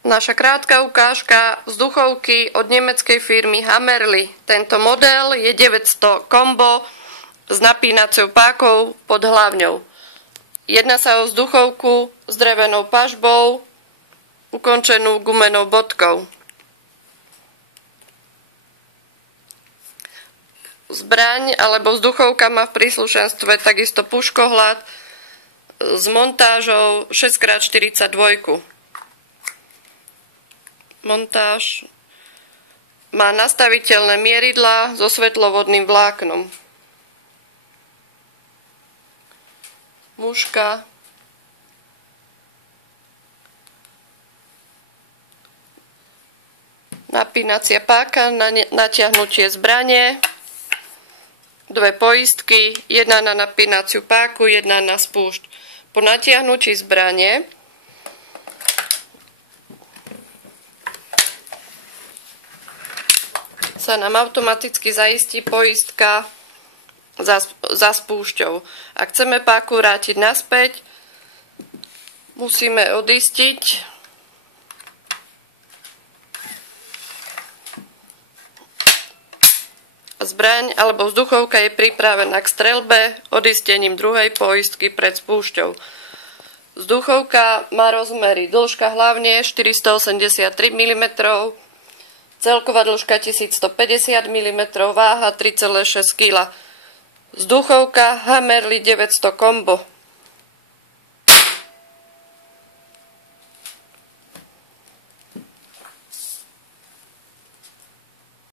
Naša krátka ukážka vzduchovky od nemeckej firmy Hammerli. Tento model je 900 kombo s napínacou pákou pod hlavňou. Jedná sa o vzduchovku s drevenou pažbou, ukončenú gumenou bodkou. Zbraň alebo vzduchovka má v príslušenstve takisto puškohľad s montážou 6x42. Montáž má nastaviteľné mieridlá so svetlovodným vláknom. Muška. Napínacia páka na natiahnutie zbrane. Dve poistky, jedna na napínaciu páku, jedna na spúšť. Po natiahnutí zbrane sa nám automaticky zaistí poistka za spúšťou. Ak chceme páku vrátiť naspäť, musíme odistiť zbraň alebo vzduchovka je pripravená k streľbe odistením druhej poistky pred spúšťou. Vzduchovka má rozmery dĺžka hlavne 483 mm, celková dĺžka 1150 mm, váha 3,6 kg. Vzduchovka Hammerli 900 kombo.